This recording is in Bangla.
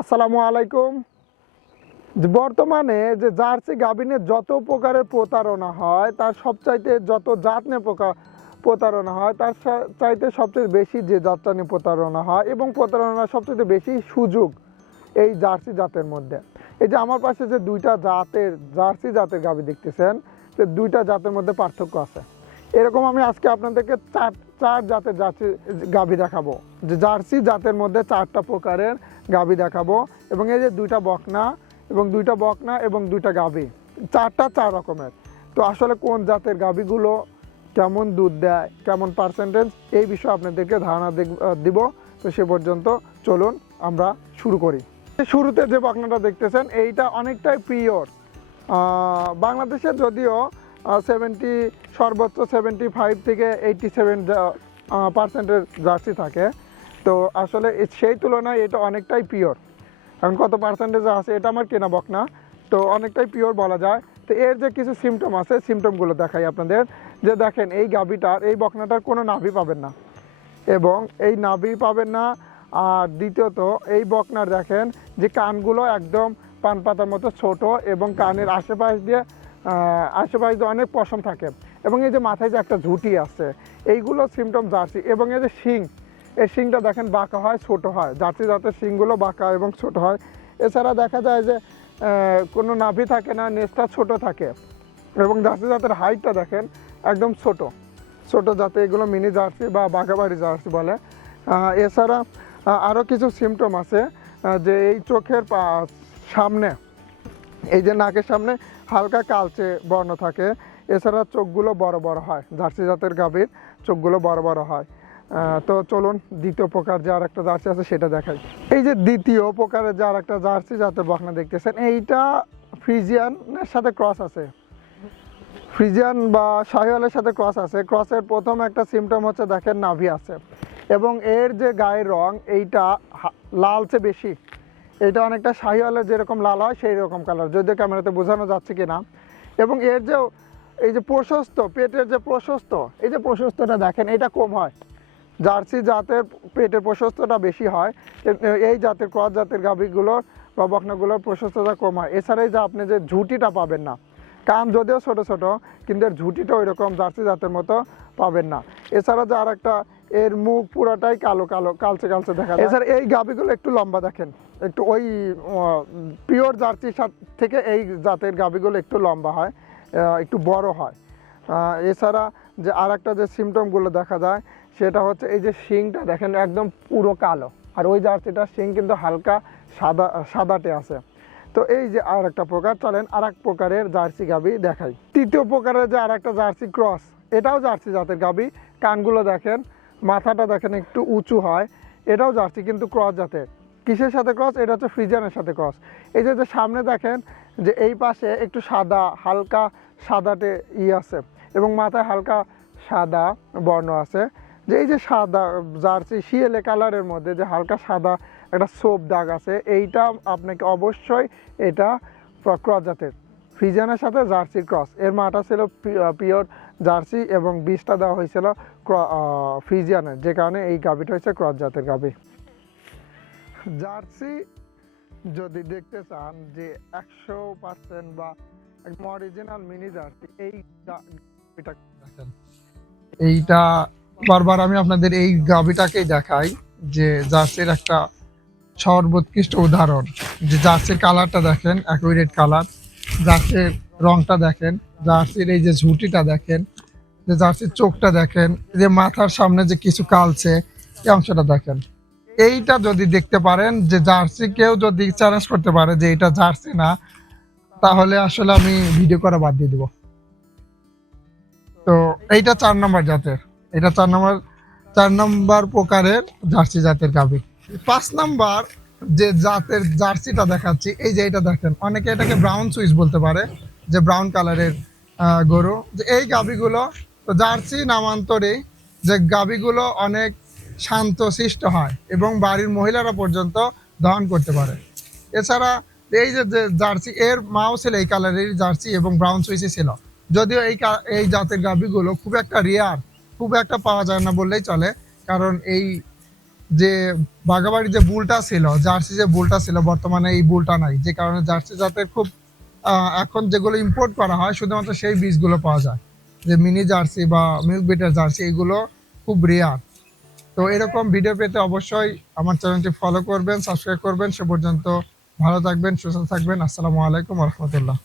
আসসালামু আলাইকুম। বর্তমানে যে জার্সি গাভিনে যত প্রকারের প্রতারণা হয়, তার সবচাইতে যত জাত নিয়ে প্রতারণা হয়, তার চাইতে সবচেয়ে বেশি যে জাতটা নিয়ে প্রতারণা হয় এবং প্রতারণার সবচেয়ে বেশি সুযোগ এই জার্সি জাতের মধ্যে। এই যে আমার পাশে যে দুইটা জার্সি জাতের গাভি দেখতেছেন, যে দুইটা জাতের মধ্যে পার্থক্য আছে। এরকম আমি আজকে আপনাদেরকে চার জাতের জার্সি গাভি দেখাবো, যে জার্সি জাতের মধ্যে চারটা প্রকারের গাভি দেখাবো। এবং এই যে দুইটা বকনা এবং দুইটা গাভি, চার রকমের। তো আসলে কোন জাতের গাভিগুলো কেমন দুধ দেয়, কেমন পার্সেন্টেজ, এই বিষয়ে আপনাদেরকে ধারণা দিব। তো সে পর্যন্ত চলুন আমরা শুরু করি। শুরুতে যে বকনাটা দেখতেছেন, এইটা অনেকটাই পিওর। বাংলাদেশে যদিও সর্বোচ্চ 75 থেকে 87% জার্সি থাকে, তো আসলে সেই তুলনায় এটা অনেকটাই পিওর। কারণ কত পার্সেন্টেজ আছে এটা আমার কেনা বকনা, তো অনেকটাই পিওর বলা যায়। তো এর যে কিছু সিমটম আছে, সিমটমগুলো দেখাই আপনাদের। যে দেখেন, এই বকনাটার কোনো নাভি পাবেন না, এবং এই নাভি পাবেন না। আর দ্বিতীয়ত, এই বকনার দেখেন যে কানগুলো একদম পান পাতার মতো ছোট, এবং কানের আশেপাশ দিয়ে অনেক পশম থাকে, এবং এই যে মাথায় যে একটা ঝুঁটি আছে, এইগুলো সিমটম জার্সি। এবং এই যে এই শিংটা দেখেন বাঁকা হয়, ছোট হয়। জার্সি জাতের শিংগুলো বাঁকা এবং ছোট হয়। এছাড়া দেখা যায় যে কোনো নাভি থাকে না, নেজটা ছোট থাকে। এবং জার্সি জাতের হাইটটা দেখেন একদম ছোট জাতে, এগুলো মিনি জার্সি বা বাঘাবাড়ি জার্সি বলে। এছাড়া আরও কিছু সিমটম আছে, যে এই চোখের সামনে, এই যে নাকের সামনে হালকা কালচে বর্ণ থাকে। এছাড়া চোখগুলো বড় বড় হয়, জার্সি জাতের গাভীর চোখগুলো বড় বড় হয়। তো চলুন দ্বিতীয় প্রকার যে আর একটা জার্সি আছে সেটা দেখাই। এই যে দ্বিতীয় প্রকারের যে আর একটা জার্সি জাতের বকনা দেখতেছেন, এইটা ফ্রিজিয়ানের সাথে ক্রস আছে, ফ্রিজিয়ান বা শাহিওয়ালের সাথে ক্রস আছে। ক্রসের প্রথম একটা সিমটম হচ্ছে দেখেন নাভি আছে, এবং এর যে গায়ের রং এইটা লালচে বেশি। এটা অনেকটা শাহিওয়ালের যেরকম লাল হয় সেই রকম কালার, যদিও ক্যামেরাতে বোঝানো যাচ্ছে কিনা। এবং এর যে এই যে প্রশস্ত পেটের যে প্রশস্ত, এই যে প্রশস্তটা দেখেন, এটা কম হয়। জার্সি জাতের পেটের প্রশস্তটা বেশি হয়, এই জাতের ক্রস জাতের গাভীগুলোর বা বকনাগুলোর প্রশস্ততা কম হয়। এছাড়াই যে আপনি যে ঝুঁটিটা পাবেন না, কান যদিও ছোট ছোট, কিন্তু এর ঝুঁটিটা ওই রকম জার্সি জাতের মতো পাবেন না। এছাড়া যে আর একটা, এর মুখ পুরাটাই কালো কালো কালচে কালচে দেখা যায়। এছাড়া এই গাভীগুলো একটু লম্বা দেখেন, একটু ওই পিওর জার্সির থেকে এই জাতের গাভীগুলো একটু লম্বা হয়, একটু বড় হয়। এছাড়া যে আর একটা যে সিমটমগুলো দেখা যায়, সেটা হচ্ছে এই যে শিংটা দেখেন একদম পুরো কালো, আর ওই জার্সিটার শিং কিন্তু হালকা সাদাটে আছে। তো এই যে আর একটা প্রকার, চলেন আর এক প্রকারের জার্সি গাভী দেখাই। তৃতীয় প্রকারের যে আর একটা জার্সি ক্রস, এটাও জার্সি জাতের গাভী। কানগুলো দেখেন, মাথাটা দেখেন একটু উঁচু হয়, এটাও জার্সি কিন্তু ক্রস জাতের। কিসের সাথে ক্রস? এটা হচ্ছে ফ্রিজিয়ানের সাথে ক্রস। এই যে সামনে দেখেন যে এই পাশে একটু সাদা, হালকা সাদাটে আছে, এবং মাথায় হালকা সাদা বর্ণ আছে। যে এই যে সাদা জার্সি শিয়েলে কালারের মধ্যে যে হালকা সাদা একটা সোপ দাগ আছে, এইটা আপনাকে অবশ্যই এটা ক্রস জাতের, ফ্রিজিয়ানের সাথে জার্সির ক্রস। এর মাটা ছিল পিওর জার্সি, এবং বীজটা দেওয়া হয়েছিল ফ্রিজিয়ানের, যে কারণে এই গাভীটা হচ্ছে ক্রস জাতের গাভী। জার্সি যদি দেখতে চান যে 100% বা একদম অরিজিনাল মিনি জার্সি, এইটা বারবার আমি আপনাদের এই গাভীটাকেই দেখাই, যে জার্সির একটা সর্বোৎকৃষ্ট উদাহরণ। যে জার্সির কালারটা দেখেন, অ্যাকুরেট কালার, জার্সির রংটা দেখেন, জার্সির এই যে ঝুঁটিটা দেখেন, যে জার্সির চোখটা দেখেন, যে মাথার সামনে যে কিছু কালচে এই অংশটা দেখেন। এইটা যদি দেখতে পারেন, যে জার্সি কেউ যদি চ্যালেঞ্জ করতে পারে যে এটা জার্সি না, তাহলে আসলে আমি ভিডিও করা বাদ দিয়ে দিব। তো এইটা 4 নম্বর জাতের, এটা 4 নম্বর প্রকারের জার্সি জাতের গাভী। 5 নম্বর যে জাতের জার্সিটা দেখাচ্ছি, এই যে এটা দেখেন, অনেকে এটাকে ব্রাউন সুইস বলতে পারে, যে ব্রাউন কালারের গরু। যে এই গাভীগুলো, তো জার্সি নামান্তরে যে গাভীগুলো অনেক শান্ত শিষ্ট হয়, এবং বাড়ির মহিলারা পর্যন্ত দহন করতে পারে। এছাড়া এই যে জার্সি, এর মাও ছিল এই কালারের জার্সি, এবং ব্রাউন সুইসই ছিল। যদিও এই জাতের গাভীগুলো খুব একটা রেয়ার, খুব একটা পাওয়া যায় না বললেই চলে, কারণ এই যে বাঘাবাড়ি যে বুলটা ছিল, জার্সি যে বুলটা ছিল, বর্তমানে এই বুলটা নাই, যে কারণে জার্সি জাতের খুব এখন যেগুলো ইম্পোর্ট করা হয় শুধুমাত্র সেই বীজগুলো পাওয়া যায়, যে মিনি জার্সি বা মিল্ক বিটার জার্সি, এগুলো খুব রেয়ার। তো এরকম ভিডিও পেতে অবশ্যই আমার চ্যানেলটি ফলো করবেন, সাবস্ক্রাইব করবেন। সে পর্যন্ত ভালো থাকবেন, সুস্থ থাকবেন। আসসালামু আলাইকুম রহমতুল্লাহ।